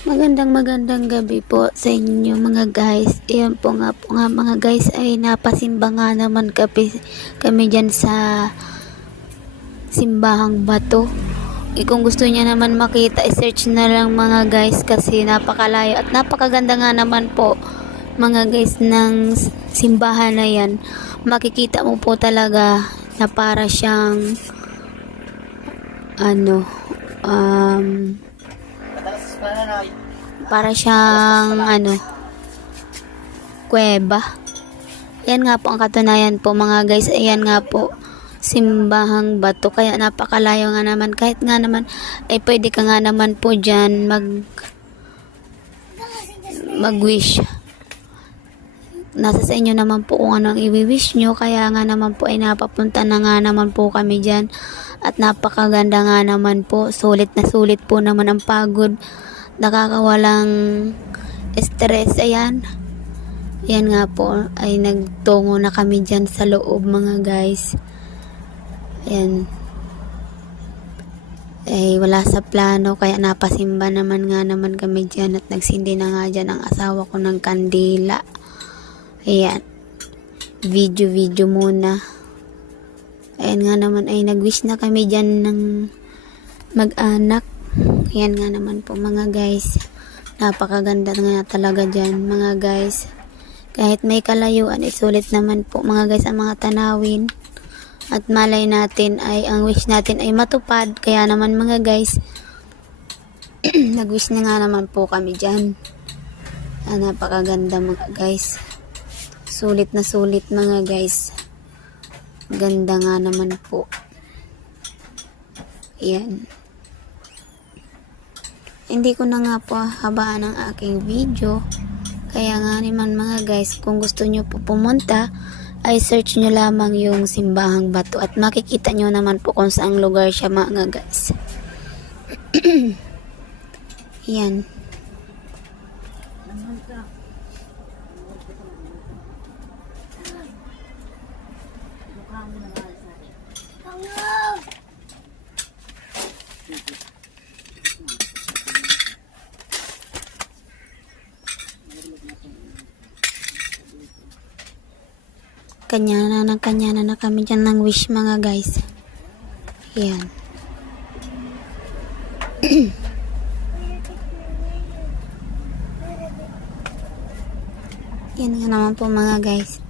Magandang gabi po sa inyo mga guys. Ayan po nga mga guys, ay napasimba nga naman kami dyan sa simbahang bato. Kung gusto niya naman makita, i-search na lang mga guys kasi napakalayo at napakaganda nga naman po mga guys ng simbahan na yan. Makikita mo po talaga na para siyang kuweba. Yan nga po ang katunayan po mga guys. Ayan nga po, simbahang bato. Kaya napakalayo nga naman. Kahit nga naman, ay pwede ka nga naman po dyan mag-wish. Nasa sa inyo naman po kung ano ang i-wish nyo. Kaya nga naman po ay napapunta na nga naman po kami dyan. At napakaganda nga naman po. Sulit na sulit po naman ang pagod. Nakakawalang stress. Ayan nga po ay nagtungo na kami dyan sa loob mga guys. Ayan, wala sa plano kaya napasimba naman nga naman kami dyan at nagsindi na nga dyan ang asawa ko ng kandila. Ayan, video muna. Ayan nga naman ay nag-wish na kami dyan ng mag-anak. Ayan nga naman po mga guys, napakaganda nga talaga dyan mga guys. Kahit may kalayuan, sulit naman po mga guys ang mga tanawin. At malay natin ay ang wish natin ay matupad. Kaya naman mga guys, nag-wish na nga naman po kami dyan. Napakaganda mga guys. Sulit na sulit mga guys. Ganda nga naman po. Ayan. Hindi ko na nga po habaan ang aking video. Kaya nga naman mga guys, kung gusto nyo po pumunta, ay search nyo lamang yung simbahang bato at makikita nyo naman po kung saang lugar siya mga guys. Yan. Kanya na kami dyan ng wish mga guys. Yan. Yan nga naman po mga guys.